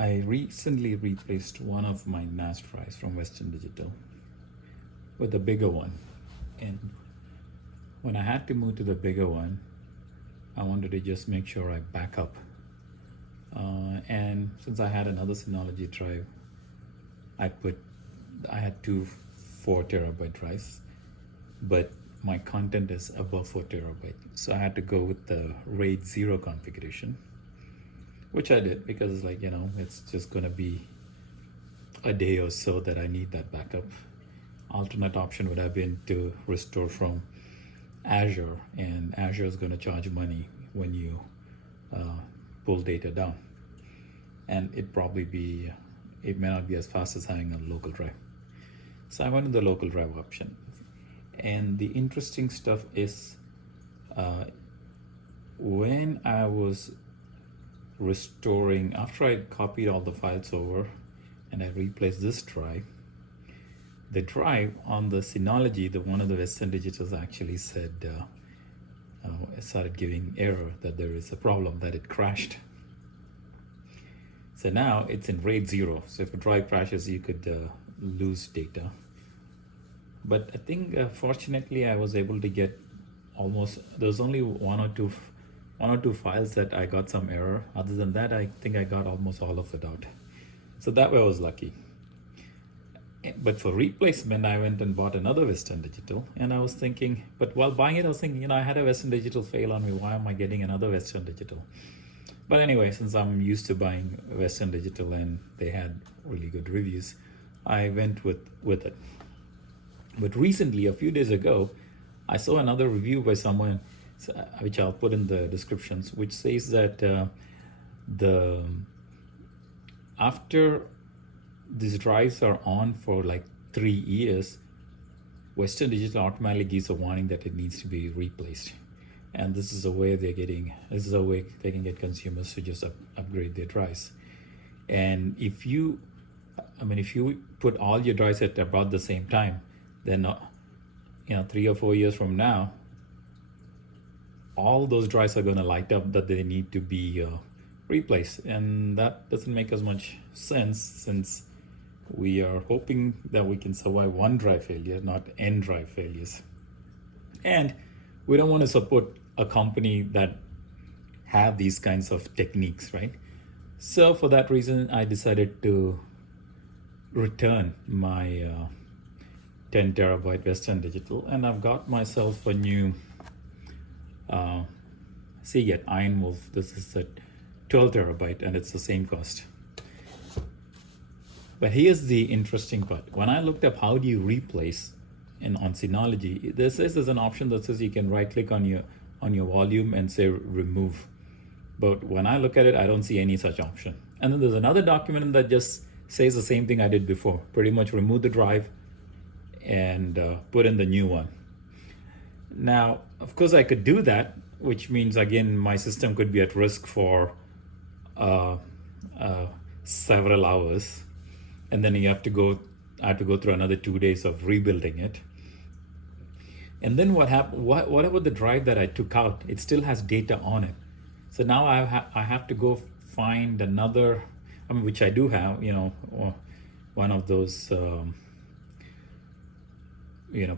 I recently replaced one of my NAS drives from Western Digital with a bigger one. And when I had to move to the bigger one, I wanted to just make sure I back up. And since I had another Synology drive, I had two 4 terabyte drives, but my content is above 4 terabyte. So I had to go with the RAID 0 configuration, which I did because it's just gonna be a day or so that I need that backup. Alternate option would have been to restore from Azure, and Azure is gonna charge money when you pull data down. And it may not be as fast as having a local drive. So I went with the local drive option. And the interesting stuff is when I was restoring, after I copied all the files over and I replaced this drive, the drive on the Synology, one of the Western Digitals actually said, it started giving error that there is a problem, that it crashed. So now it's in RAID 0. So if a drive crashes, you could lose data. But I think fortunately I was able to get there's only one or two files that I got some error. Other than that, I think I got almost all of it out. So that way I was lucky. But for replacement, I went and bought another Western Digital, and I was thinking, but while buying it, I was thinking, I had a Western Digital fail on me. Why am I getting another Western Digital? But anyway, since I'm used to buying Western Digital and they had really good reviews, I went with it. But recently, a few days ago, I saw another review by someone, which I'll put in the descriptions, which says that after these drives are on for like 3 years, Western Digital automatically gives a warning that it needs to be replaced. And this is a way they can get consumers to just upgrade their drives. And if you put all your drives at about the same time, then 3 or 4 years from now, all those drives are going to light up that they need to be replaced. And that doesn't make as much sense, since we are hoping that we can survive one drive failure, not n drive failures. And we don't want to support a company that have these kinds of techniques, right? So for that reason, I decided to return my 10 terabyte Western Digital, and I've got myself a new Seagate Iron Wolf. This is a 12 terabyte, and it's the same cost. But here's the interesting part. When I looked up how do you replace on Synology, there's an option that says you can right click on your volume and say remove. But when I look at it, I don't see any such option. And then there's another document that just says the same thing I did before. Pretty much remove the drive and put in the new one. Now, of course, I could do that, which means, again, my system could be at risk for several hours. And then I have to go through another 2 days of rebuilding it. And then what happened? What about the drive that I took out? It still has data on it. So now I have to go find another, which I do have, one of those,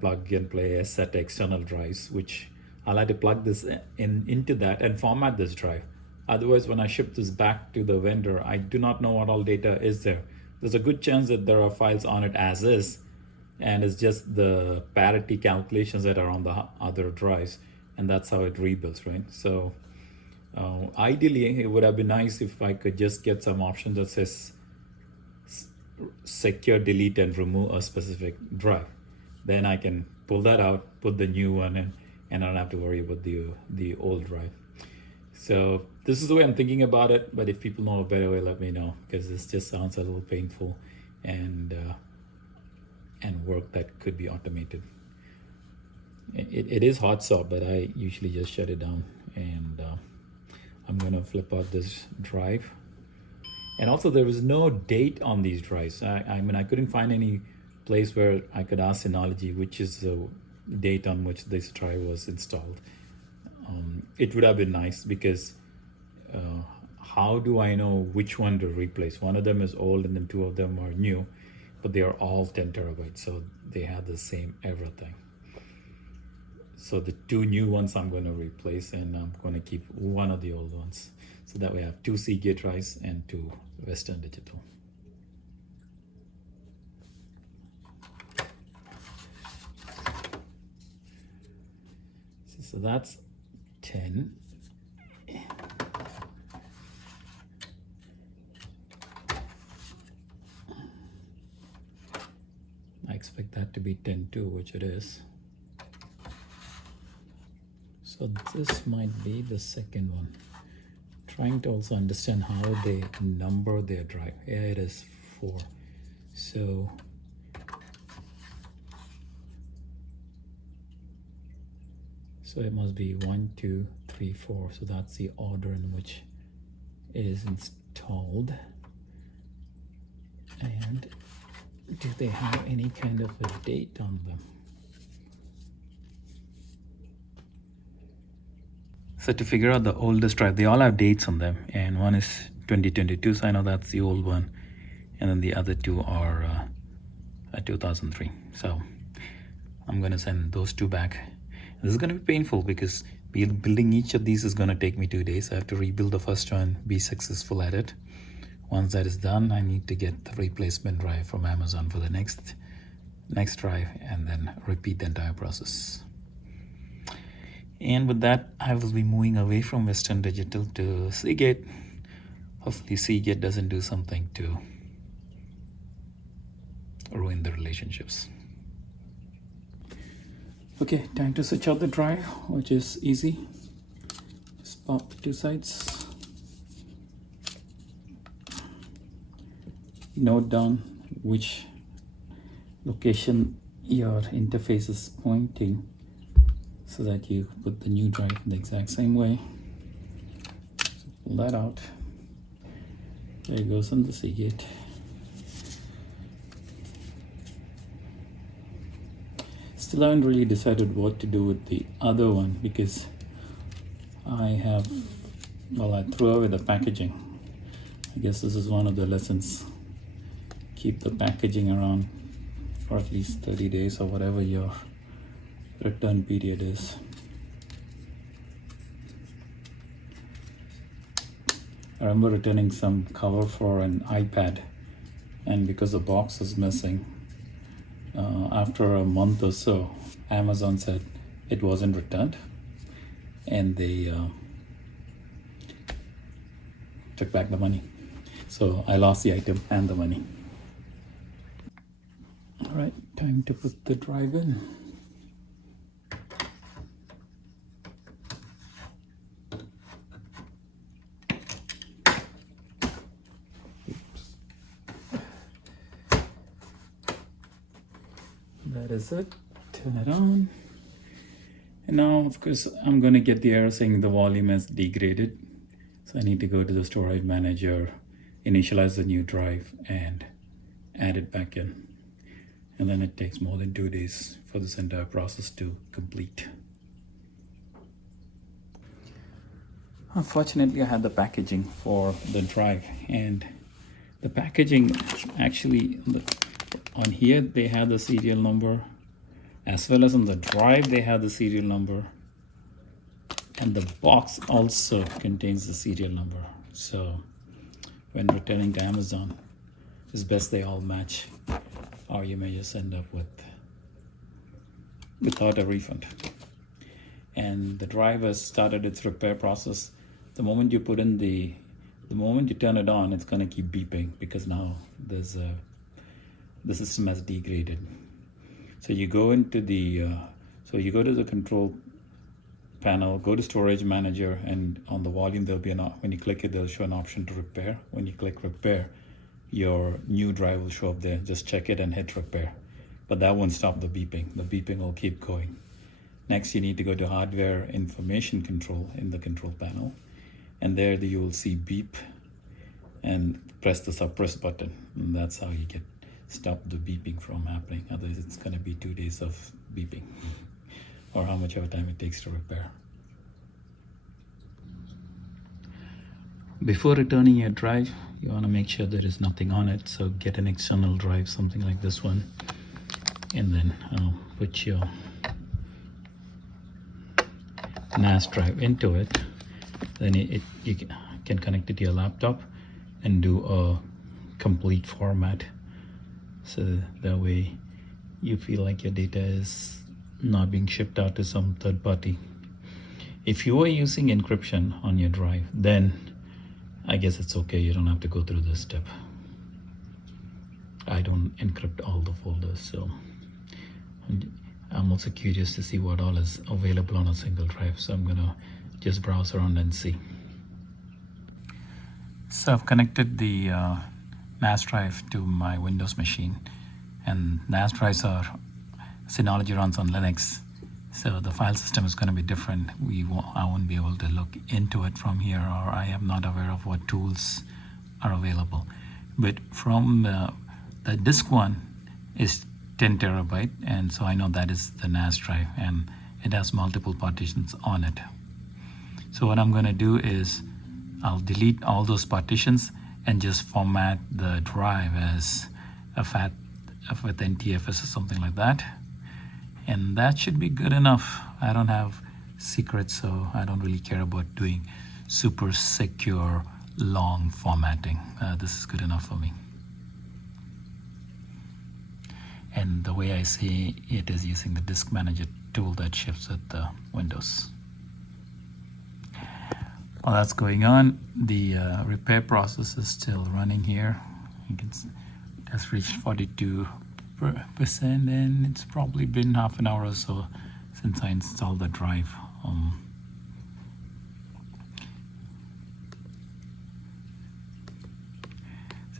plug and play SATA external drives, which I'll have to plug this into that and format this drive. Otherwise, when I ship this back to the vendor, I do not know what all data is there. There's a good chance that there are files on it as is, and it's just the parity calculations that are on the other drives, and that's how it rebuilds, right? So ideally, it would have been nice if I could just get some option that says secure, delete, and remove a specific drive. Then I can pull that out, put the new one in, and I don't have to worry about the old drive. So this is the way I'm thinking about it, but if people know a better way, let me know, because this just sounds a little painful and work that could be automated. It is hot swap, but I usually just shut it down, and I'm gonna flip out this drive. And also, there was no date on these drives. I couldn't find any place where I could ask Synology which is the date on which this drive was installed. It would have been nice, because how do I know which one to replace? One of them is old and then two of them are new, but they are all 10 terabytes, so they have the same everything. So the two new ones I'm going to replace, and I'm going to keep one of the old ones. So that way I have two Seagate drives and two Western Digital. So that's 10. I expect that to be 10 too, which it is. So this might be the second one. Trying to also understand how they number their drive. Yeah, it is 4. So it must be 1, 2, 3, 4. So that's the order in which it is installed. And do they have any kind of a date on them? So to figure out the oldest drive, they all have dates on them, and one is 2022, so I know that's the old one, and then the other two are 2003. So I'm going to send those two back. This is going to be painful because building each of these is going to take me 2 days. I have to rebuild the first one, be successful at it. Once that is done, I need to get the replacement drive from Amazon for the next drive, and then repeat the entire process. And with that, I will be moving away from Western Digital to Seagate. Hopefully Seagate doesn't do something to ruin the relationships. Okay, time to switch out the drive, which is easy. Just pop the two sides. Note down which location your interface is pointing, so that you put the new drive in the exact same way. So pull that out. There it goes on the Seagate. Still haven't really decided what to do with the other one, because I threw away the packaging. I guess this is one of the lessons. Keep the packaging around for at least 30 days or whatever your return period is. I remember returning some cover for an iPad, and because the box is missing, after a month or so, Amazon said it wasn't returned, and they took back the money. So I lost the item and the money. All right, time to put the drive in. That is it. Turn it on. And now, of course, I'm going to get the error saying the volume is degraded. So I need to go to the storage manager, initialize the new drive, and add it back in. And then it takes more than 2 days for this entire process to complete. Unfortunately, I had the packaging for the drive, and the packaging actually on here they have the serial number, as well as on the drive they have the serial number, and the box also contains the serial number. So when returning to Amazon, it's best they all match, or you may just end up without a refund. And the drive has started its repair process. The moment you put in the moment you turn it on, it's going to keep beeping, because now the system has degraded. So you go into the to the control panel, go to storage manager, and on the volume there'll be when you click it, they'll show an option to repair. When you click repair, your new drive will show up there. Just check it and hit repair. But that won't stop the beeping. The beeping will keep going. Next, you need to go to hardware information control in the control panel, and there you will see beep, and press the suppress button, and that's how you stop the beeping from happening. Otherwise it's going to be 2 days of beeping, or how much of a time it takes to repair. Before returning your drive, you want to make sure there is nothing on it. So get an external drive, something like this one, and then put your NAS drive into it. Then you can connect it to your laptop and do a complete format. So that way you feel like your data is not being shipped out to some third party. If you are using encryption on your drive, then I guess it's okay. You don't have to go through this step. I don't encrypt all the folders, so I'm also curious to see what all is available on a single drive. So I'm gonna just browse around and see. So I've connected the NAS drive to my Windows machine, and NAS drives are Synology runs on Linux, so the file system is going to be different. I won't be able to look into it from here, or I am not aware of what tools are available. But from the disk one is 10 terabyte, and so I know that is the NAS drive, and it has multiple partitions on it. So what I'm going to do is I'll delete all those partitions and just format the drive as a FAT with NTFS or something like that, and that should be good enough. I don't have secrets, so I don't really care about doing super secure long formatting. This is good enough for me. And the way I see it is using the disk manager tool that ships with the Windows. While that's going on, the repair process is still running here. You can see it has reached 42%, and it's probably been half an hour or so since I installed the drive.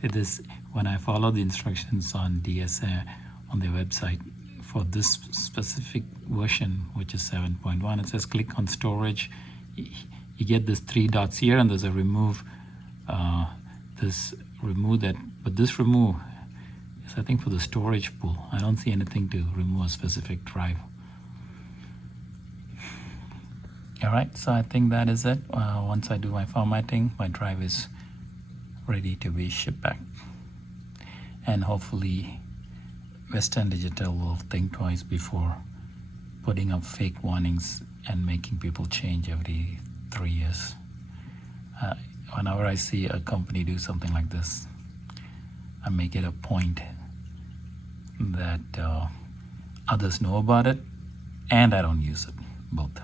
See this, when I follow the instructions on DSA on their website for this specific version, which is 7.1, it says click on storage. You get this 3 dots here, and there's a remove that, but this remove is I think for the storage pool. I don't see anything to remove a specific drive. All right, so I think that is it. Once I do my formatting, my drive is ready to be shipped back, and hopefully Western Digital will think twice before putting up fake warnings and making people change every 3 years. Whenever I see a company do something like this, I make it a point that others know about it and I don't use it, both.